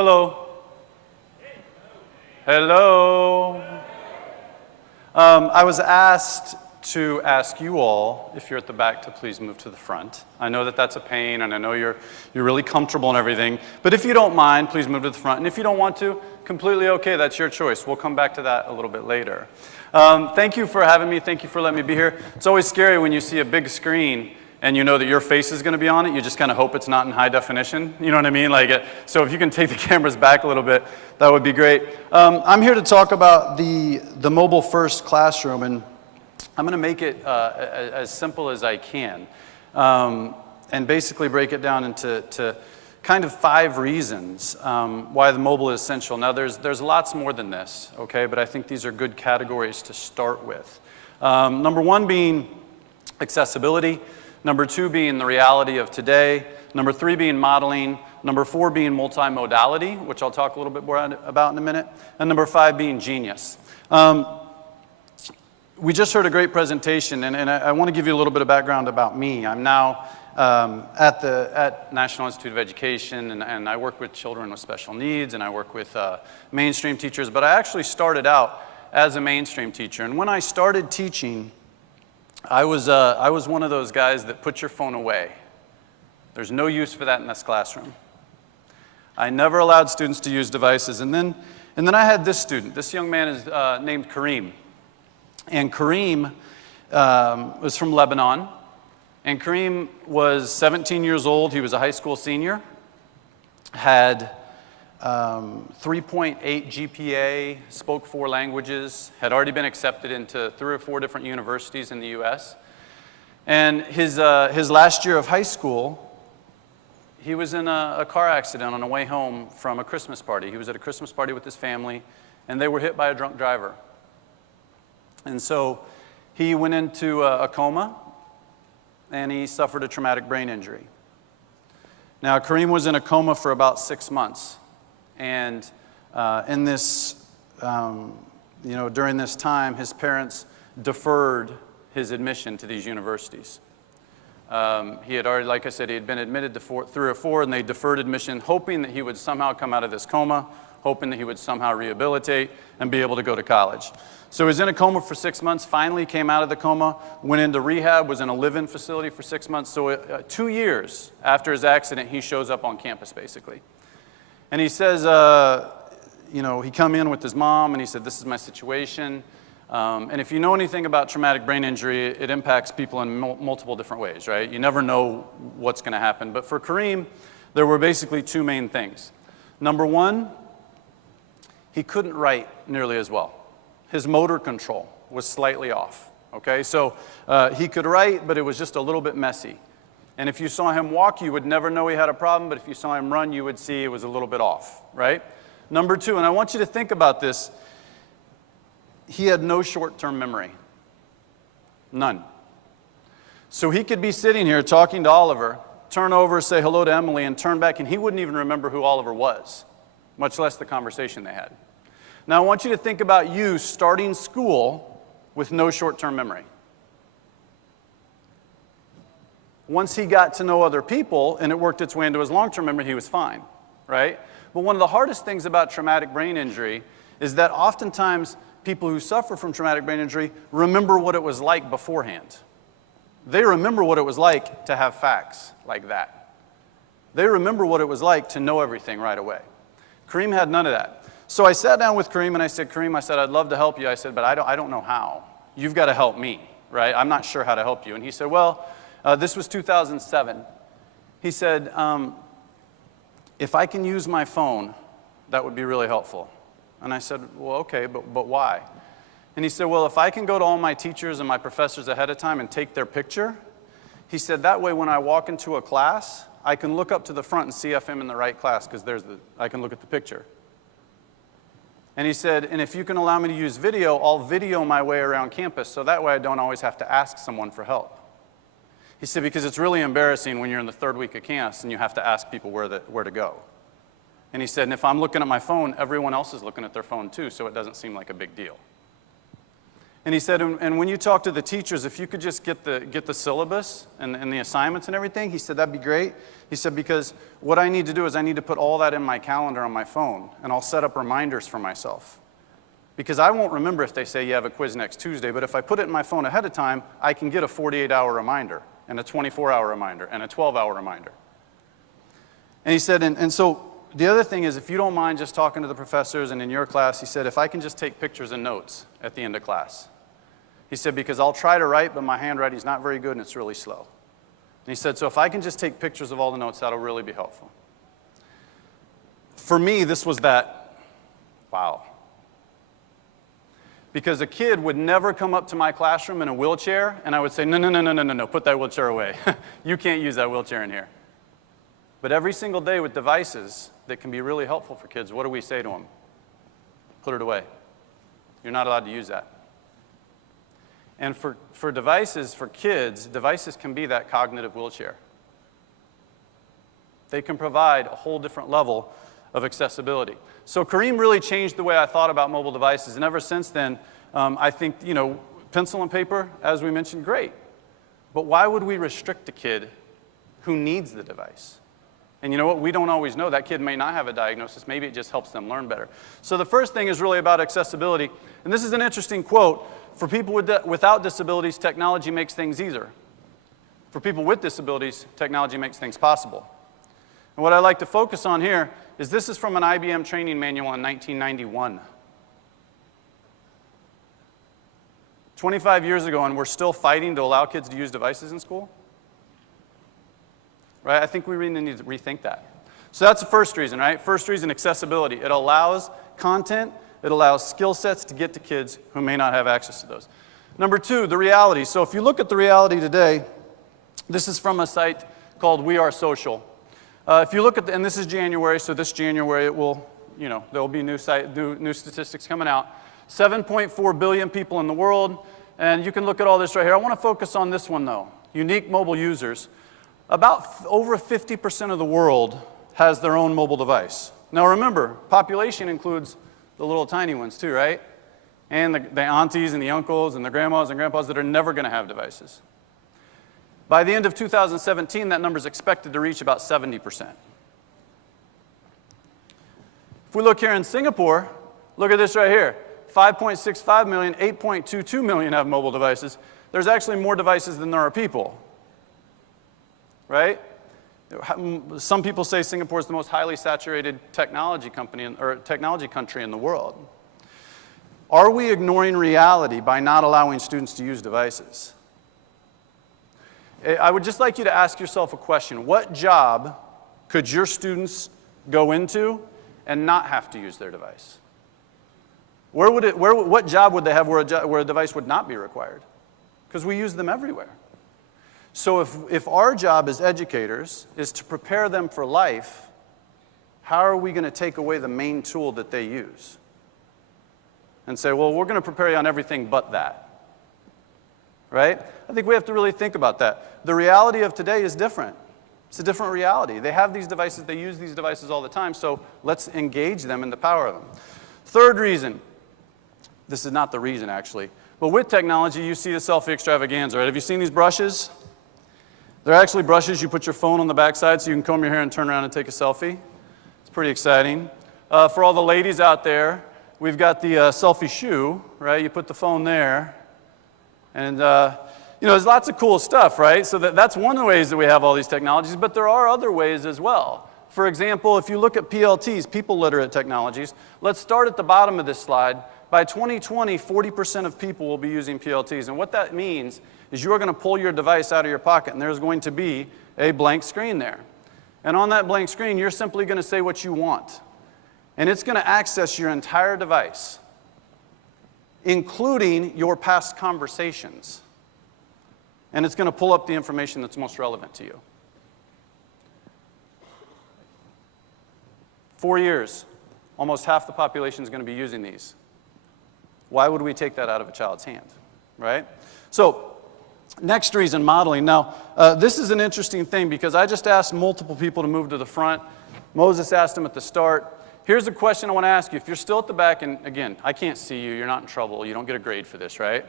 Hello. Hello. I was asked to ask you all, if you're at the back, to please move to the front. I know that that's a pain, and I know you're really comfortable and everything, but if you don't mind, please move to the front. And if you don't want to, completely okay, that's your choice. We'll come back to that a little bit later. Thank you for having me. Thank you for letting me be here. It's always scary when you see a big screen and you know that your face is going to be on it. You just kind of hope it's not in high definition. You know what I mean? So if you can take the cameras back a little bit, that would be great. I'm here to talk about the mobile first classroom, and I'm going to make it as simple as I can, and basically break it down into kind of 5 reasons why the mobile is essential. Now, there's lots more than this, okay? But I think these are good categories to start with. Number 1 being accessibility. Number 2 being the reality of today. Number 3 being modeling. Number 4 being multimodality, which I'll talk a little bit more about in a minute. And number 5 being genius. We just heard a great presentation, and I want to give you a little bit of background about me. I'm now at National Institute of Education, and I work with children with special needs, and I work with mainstream teachers. But I actually started out as a mainstream teacher. And when I started teaching, I was one of those guys that put your phone away. There's no use for that in this classroom. I never allowed students to use devices. And then I had this student. This young man is named Kareem. And Kareem was from Lebanon. And Kareem was 17 years old. He was a high school senior. Had 3.8 GPA, spoke 4 languages, had already been accepted into 3 or 4 different universities in the US. And his last year of high school, he was in a car accident on the way home from a Christmas party. He was at a Christmas party with his family, and they were hit by a drunk driver. And so he went into a coma, and he suffered a traumatic brain injury. Now, Kareem was in a coma for about 6 months. And in this, during this time, his parents deferred his admission to these universities. He had already, like I said, he had been admitted to 3 or 4, and they deferred admission, hoping that he would somehow come out of this coma, hoping that he would somehow rehabilitate and be able to go to college. So he was in a coma for 6 months, finally came out of the coma, went into rehab, was in a live-in facility for 6 months. So 2 years after his accident, he shows up on campus, basically. And he says, he come in with his mom, and he said, this is my situation. And if you know anything about traumatic brain injury, it impacts people in multiple different ways, right? You never know what's going to happen. But for Kareem, there were basically 2 main things. Number 1, he couldn't write nearly as well. His motor control was slightly off, okay? So he could write, but it was just a little bit messy. And if you saw him walk, you would never know he had a problem, but if you saw him run, you would see it was a little bit off, right? Number 2, and I want you to think about this, he had no short-term memory. None. So he could be sitting here talking to Oliver, turn over, say hello to Emily, and turn back, and he wouldn't even remember who Oliver was, much less the conversation they had. Now I want you to think about you starting school with no short-term memory. Once he got to know other people and it worked its way into his long-term memory, he was fine, right? But one of the hardest things about traumatic brain injury is that oftentimes people who suffer from traumatic brain injury remember what it was like beforehand. They remember what it was like to have facts like that. They remember what it was like to know everything right away. Kareem had none of that. So I sat down with Kareem and I said, Kareem, I said, I'd love to help you. I said, but I don't know how. You've got to help me, right? I'm not sure how to help you. And he said, well, this was 2007. He said, if I can use my phone, that would be really helpful. And I said, well, okay, but why? And he said, well, if I can go to all my teachers and my professors ahead of time and take their picture, he said, that way when I walk into a class, I can look up to the front and see if I'm in the right class because I can look at the picture. And he said, and if you can allow me to use video, I'll video my way around campus so that way I don't always have to ask someone for help. He said, because it's really embarrassing when you're in the 3rd week of camp and you have to ask people where to go. And he said, and if I'm looking at my phone, everyone else is looking at their phone too, so it doesn't seem like a big deal. And he said, and when you talk to the teachers, if you could just get the syllabus and the assignments and everything, he said, that'd be great. He said, because what I need to do is I need to put all that in my calendar on my phone, and I'll set up reminders for myself. Because I won't remember if they say you have a quiz next Tuesday, but if I put it in my phone ahead of time, I can get a 48-hour reminder, and a 24-hour reminder, and a 12-hour reminder. And he said, and so the other thing is, if you don't mind just talking to the professors and in your class, he said, if I can just take pictures and notes at the end of class. He said, because I'll try to write, but my handwriting's not very good and it's really slow. And he said, so if I can just take pictures of all the notes, that'll really be helpful. For me, this was that, wow. Because a kid would never come up to my classroom in a wheelchair, and I would say, no, put that wheelchair away. You can't use that wheelchair in here. But every single day with devices that can be really helpful for kids, what do we say to them? Put it away. You're not allowed to use that. And for devices, for kids, devices can be that cognitive wheelchair. They can provide a whole different level of accessibility. So Kareem really changed the way I thought about mobile devices, and ever since then, I think, pencil and paper, as we mentioned, great. But why would we restrict a kid who needs the device? And you know what? We don't always know. That kid may not have a diagnosis. Maybe it just helps them learn better. So the first thing is really about accessibility. And this is an interesting quote. For people without disabilities, technology makes things easier. For people with disabilities, technology makes things possible. And what I'd like to focus on here is this is from an IBM training manual in 1991. 25 years ago, and we're still fighting to allow kids to use devices in school? Right? I think we really need to rethink that. So that's the first reason, right? First reason, accessibility. It allows content, it allows skill sets to get to kids who may not have access to those. Number two, the reality. So if you look at the reality today, this is from a site called We Are Social. If you look at, and this is January, so this January it will, there will be new statistics coming out. 7.4 billion people in the world, and you can look at all this right here. I want to focus on this one though, unique mobile users. About over 50% of the world has their own mobile device. Now remember, population includes the little tiny ones too, right? And the aunties and the uncles and the grandmas and grandpas that are never going to have devices. By the end of 2017, that number is expected to reach about 70%. If we look here in Singapore, look at this right here. 5.65 million, 8.22 million have mobile devices. There's actually more devices than there are people, right? Some people say Singapore is the most highly saturated technology country in the world. Are we ignoring reality by not allowing students to use devices? I would just like you to ask yourself a question. What job could your students go into and not have to use their device? What job would they have where a device would not be required? Because we use them everywhere. So if our job as educators is to prepare them for life, how are we going to take away the main tool that they use? And say, well, we're going to prepare you on everything but that. Right? I think we have to really think about that. The reality of today is different. It's a different reality. They have these devices, they use these devices all the time, so let's engage them in the power of them. Third reason, this is not the reason actually, but with technology you see the selfie extravaganza, right? Have you seen these brushes? They're actually brushes. You put your phone on the backside so you can comb your hair and turn around and take a selfie. It's pretty exciting. For all the ladies out there, we've got the selfie shoe, right? You put the phone there, and there's lots of cool stuff, right? So that's one of the ways that we have all these technologies, but there are other ways as well. For example, if you look at PLTs, people literate technologies, let's start at the bottom of this slide. By 2020, 40% of people will be using PLTs, and what that means is you are going to pull your device out of your pocket, and there's going to be a blank screen there. And on that blank screen, you're simply going to say what you want. And it's going to access your entire device, including your past conversations. And it's going to pull up the information that's most relevant to you. 4 years, almost half the population is going to be using these. Why would we take that out of a child's hand, right? So, next reason, modeling. Now, this is an interesting thing because I just asked multiple people to move to the front. Moses asked them at the start. Here's a question I want to ask you. If you're still at the back, and again, I can't see you, you're not in trouble, you don't get a grade for this, right?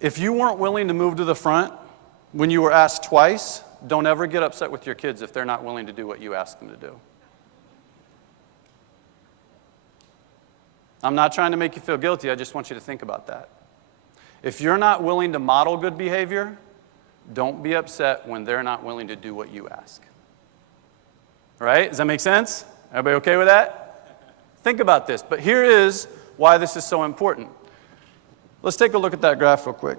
If you weren't willing to move to the front when you were asked twice, don't ever get upset with your kids if they're not willing to do what you ask them to do. I'm not trying to make you feel guilty, I just want you to think about that. If you're not willing to model good behavior, don't be upset when they're not willing to do what you ask. Right? Does that make sense? Everybody okay with that? Think about this. But here is why this is so important. Let's take a look at that graph real quick.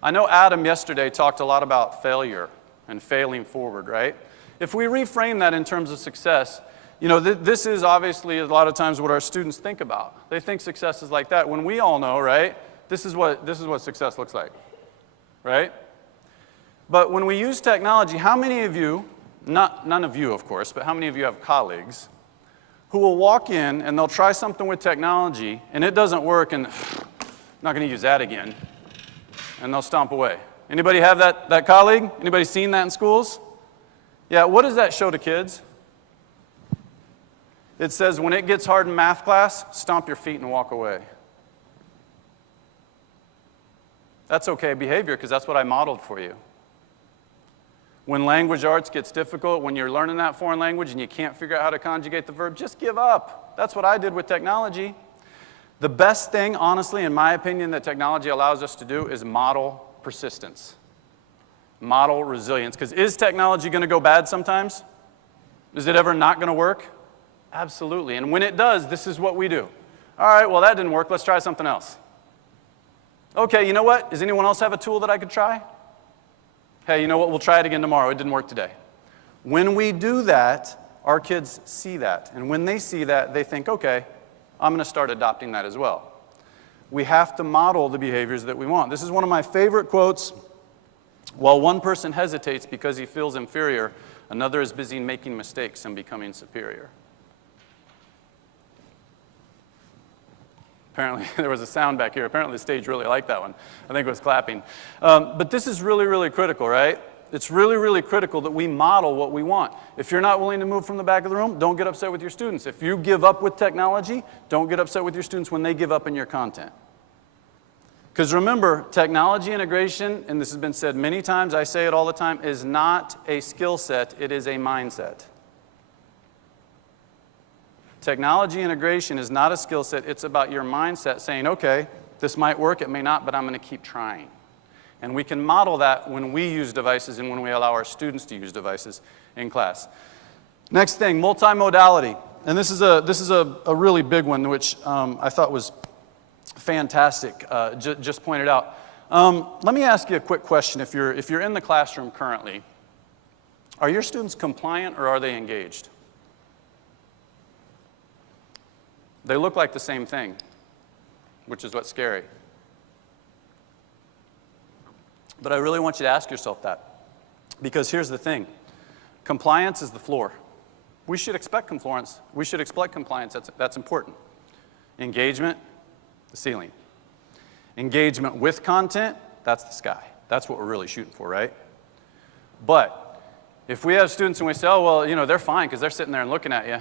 I know Adam yesterday talked a lot about failure and failing forward, right? If we reframe that in terms of success, you know, this is obviously a lot of times what our students think about. They think success is like that, when we all know, right, this is what success looks like, right? But when we use technology, how many of you, none of you of course, but how many of you have colleagues who will walk in and they'll try something with technology and it doesn't work and not going to use that again, and they'll stomp away. Anybody have that colleague? Anybody seen that in schools? Yeah, what does that show to kids? It says when it gets hard in math class, stomp your feet and walk away. That's okay behavior because that's what I modeled for you. When language arts gets difficult, when you're learning that foreign language and you can't figure out how to conjugate the verb, just give up. That's what I did with technology. The best thing, honestly, in my opinion, that technology allows us to do is model persistence. Model resilience. Because is technology going to go bad sometimes? Is it ever not going to work? Absolutely. And when it does, this is what we do. All right, well, that didn't work. Let's try something else. Okay, you know what? Does anyone else have a tool that I could try? Hey, you know what? We'll try it again tomorrow. It didn't work today. When we do that, our kids see that. And when they see that, they think, okay, I'm going to start adopting that as well. We have to model the behaviors that we want. This is one of my favorite quotes. While one person hesitates because he feels inferior, another is busy making mistakes and becoming superior. Apparently, there was a sound back here. Apparently, the stage really liked that one. I think it was clapping. But this is really, really critical, right? It's really, really critical that we model what we want. If you're not willing to move from the back of the room, don't get upset with your students. If you give up with technology, don't get upset with your students when they give up in your content. Because remember, technology integration, and this has been said many times, I say it all the time, is not a skill set, it is a mindset. Technology integration is not a skill set, it's about your mindset saying, okay, this might work, it may not, but I'm going to keep trying. And we can model that when we use devices and when we allow our students to use devices in class. Next thing, multimodality. And this is a really big one, which I thought was fantastic, just pointed out. Let me ask you a quick question. If you're in the classroom currently, are your students compliant or are they engaged? They look like the same thing, which is what's scary. But I really want you to ask yourself that. Because here's the thing. Compliance is the floor. We should expect compliance. We should expect compliance. That's important. Engagement, the ceiling. Engagement with content, that's the sky. That's what we're really shooting for, right? But if we have students and we say, oh, well, you know, they're fine because they're sitting there and looking at you,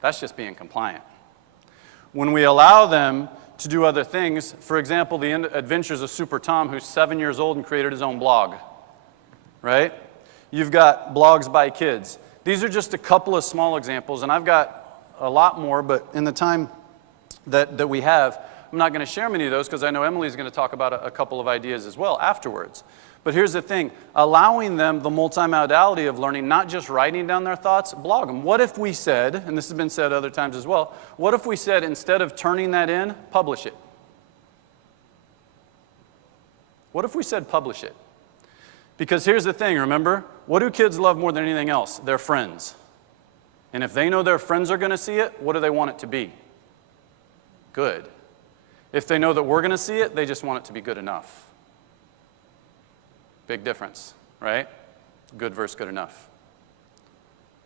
that's just being compliant. When we allow them to do other things, for example, the adventures of Super Tom, who's 7 years old and created his own blog, right? You've got blogs by kids. These are just a couple of small examples, and I've got a lot more, but in the time that we have, I'm not going to share many of those because I know Emily's going to talk about a couple of ideas as well afterwards. But here's the thing, allowing them the multimodality of learning, not just writing down their thoughts, blog them. What if we said, and this has been said other times as well, what if we said instead of turning that in, publish it? What if we said publish it? Because here's the thing, remember, what do kids love more than anything else? Their friends. And if they know their friends are going to see it, what do they want it to be? Good. If they know that we're going to see it, they just want it to be good enough. Big difference, right? Good versus good enough.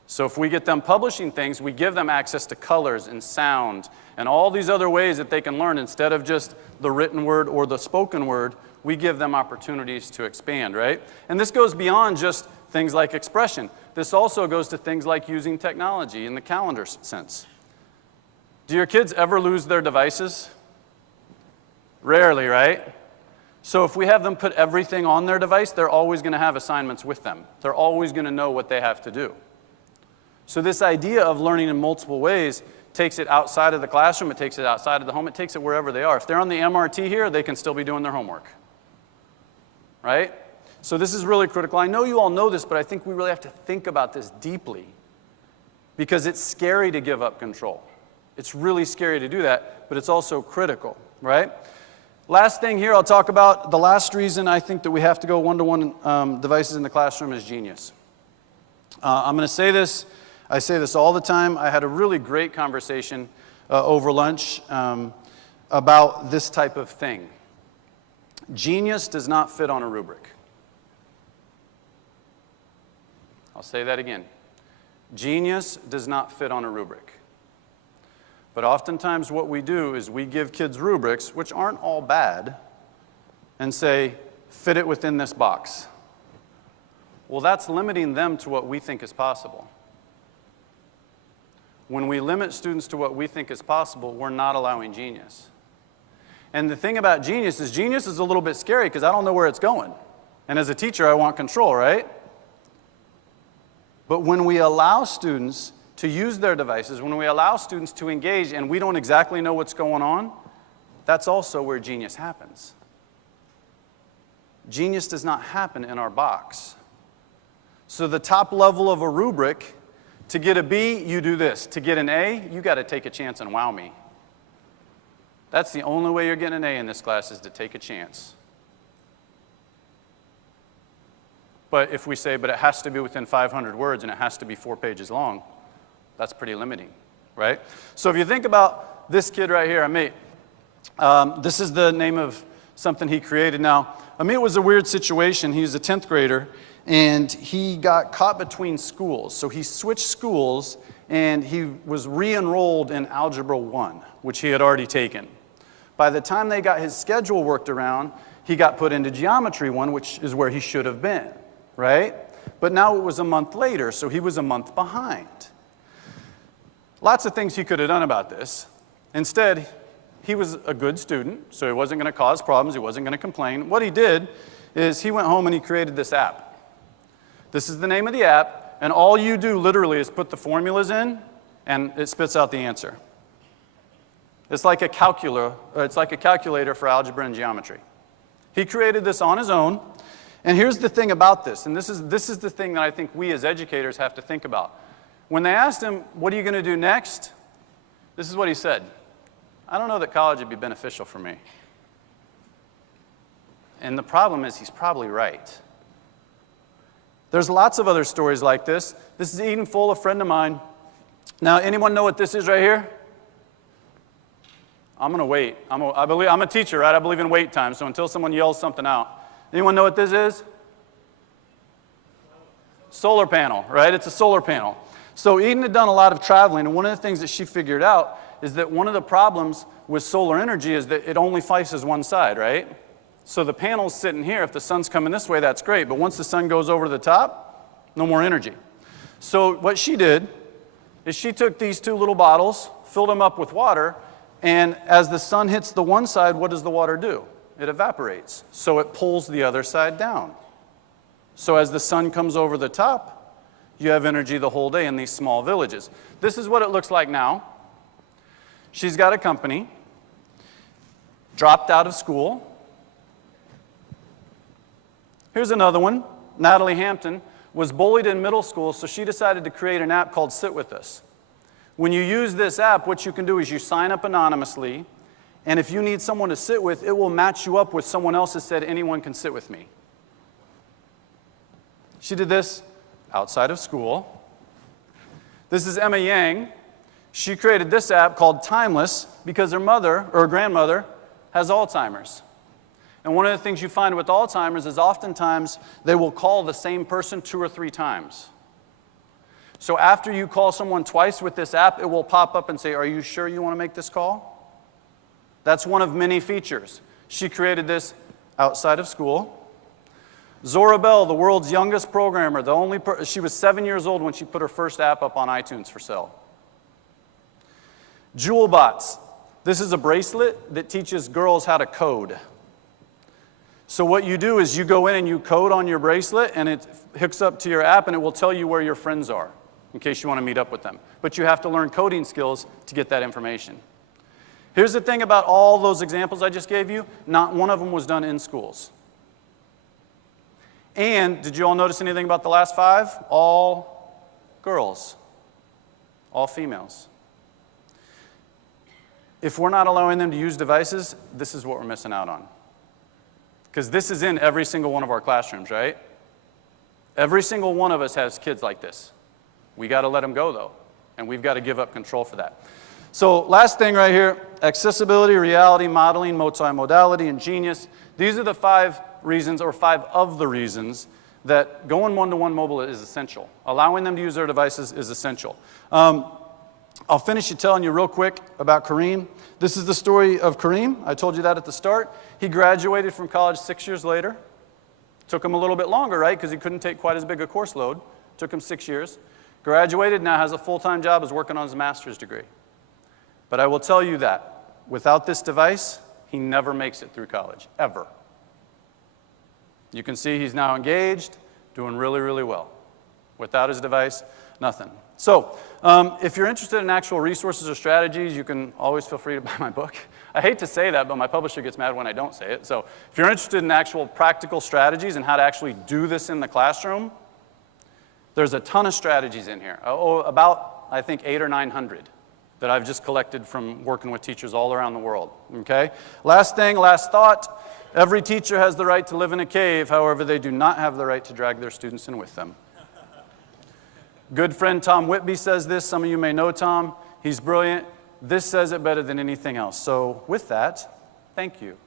So if we get them publishing things, we give them access to colors and sound and all these other ways that they can learn instead of just the written word or the spoken word, we give them opportunities to expand, right? And this goes beyond just things like expression. This also goes to things like using technology in the calendar sense. Do your kids ever lose their devices? Rarely, right? So if we have them put everything on their device, they're always going to have assignments with them. They're always going to know what they have to do. So this idea of learning in multiple ways takes it outside of the classroom, it takes it outside of the home, it takes it wherever they are. If they're on the MRT here, they can still be doing their homework, right? So this is really critical. I know you all know this, but I think we really have to think about this deeply because it's scary to give up control. It's really scary to do that, but it's also critical, right? Last thing here I'll talk about, the last reason I think that we have to go one-to-one devices in the classroom is genius. I'm going to say this. I say this all the time. I had a really great conversation over lunch about this type of thing. Genius does not fit on a rubric. I'll say that again. Genius does not fit on a rubric. But oftentimes what we do is we give kids rubrics, which aren't all bad, and say, fit it within this box. Well, that's limiting them to what we think is possible. When we limit students to what we think is possible, we're not allowing genius. And the thing about genius is a little bit scary because I don't know where it's going. And as a teacher, I want control, right? But when we allow students to use their devices, when we allow students to engage and we don't exactly know what's going on, that's also where genius happens. Genius does not happen in our box. So the top level of a rubric, to get a B, you do this. To get an A, you got to take a chance and wow me. That's the only way you're getting an A in this class is to take a chance. But if we say, but it has to be within 500 words and it has to be 4 pages long, that's pretty limiting, right? So if you think about this kid right here, Amit, this is the name of something he created. Now, Amit was a weird situation. He was a 10th grader, and he got caught between schools. So he switched schools, and he was re-enrolled in Algebra 1, which he had already taken. By the time they got his schedule worked around, he got put into Geometry 1, which is where he should have been, right? But now it was a month later, so he was a month behind. Lots of things he could have done about this. Instead, he was a good student, so he wasn't going to cause problems, he wasn't going to complain. What he did is he went home and he created this app. This is the name of the app, and all you do literally is put the formulas in, and it spits out the answer. It's like a calculator for algebra and geometry. He created this on his own, and here's the thing about this, and this is the thing that I think we as educators have to think about. When they asked him, what are you going to do next? This is what he said. I don't know that college would be beneficial for me. And the problem is he's probably right. There's lots of other stories like this. This is Eden Full, a friend of mine. Now, anyone know what this is right here? I'm going to wait. I'm a teacher, right? I believe in wait time, so until someone yells something out. Anyone know what this is? Solar panel, right? It's a solar panel. So Eden had done a lot of traveling, and one of the things that she figured out is that one of the problems with solar energy is that it only faces one side, right? So the panel's sitting here. If the sun's coming this way, that's great. But once the sun goes over to the top, no more energy. So what she did is she took these 2 little bottles, filled them up with water, and as the sun hits the one side, what does the water do? It evaporates. So it pulls the other side down. So as the sun comes over the top, you have energy the whole day in these small villages. This is what it looks like now. She's got a company, dropped out of school. Here's another one. Natalie Hampton was bullied in middle school, so she decided to create an app called Sit With Us. When you use this app, what you can do is you sign up anonymously, and if you need someone to sit with, it will match you up with someone else that said, anyone can sit with me. She did this outside of school. This is Emma Yang. She created this app called Timeless because her mother, or her grandmother, has Alzheimer's. And one of the things you find with Alzheimer's is oftentimes they will call the same person 2 or 3 times. So after you call someone twice with this app, it will pop up and say, are you sure you want to make this call? That's one of many features. She created this outside of school. Zora Bell, the world's youngest programmer, she was 7 years old when she put her first app up on iTunes for sale. JewelBots. This is a bracelet that teaches girls how to code. So what you do is you go in and you code on your bracelet, and it hooks up to your app, and it will tell you where your friends are in case you want to meet up with them. But you have to learn coding skills to get that information. Here's the thing about all those examples I just gave you. Not one of them was done in schools. And did you all notice anything about the last 5? All girls. All females. If we're not allowing them to use devices, this is what we're missing out on. Because this is in every single one of our classrooms, right? Every single one of us has kids like this. We got to let them go, though. And we've got to give up control for that. So last thing right here, accessibility, reality, modeling, multimodality, and genius. These are the 5 reasons, or 5 of the reasons, that going one-to-one mobile is essential. Allowing them to use their devices is essential. I'll finish telling you real quick about Kareem. This is the story of Kareem. I told you that at the start. He graduated from college 6 years later. Took him a little bit longer, right? Because he couldn't take quite as big a course load. Took him 6 years. Graduated, now has a full-time job, is working on his master's degree. But I will tell you that without this device, he never makes it through college, ever. You can see he's now engaged, doing really, really well. Without his device, nothing. So, if you're interested in actual resources or strategies, you can always feel free to buy my book. I hate to say that, but my publisher gets mad when I don't say it. So, if you're interested in actual practical strategies and how to actually do this in the classroom, there's a ton of strategies in here. About, I think, 800 or 900 that I've just collected from working with teachers all around the world, okay? Last thing, last thought. Every teacher has the right to live in a cave. However, they do not have the right to drag their students in with them. Good friend Tom Whitby says this. Some of you may know Tom. He's brilliant. This says it better than anything else. So with that, thank you.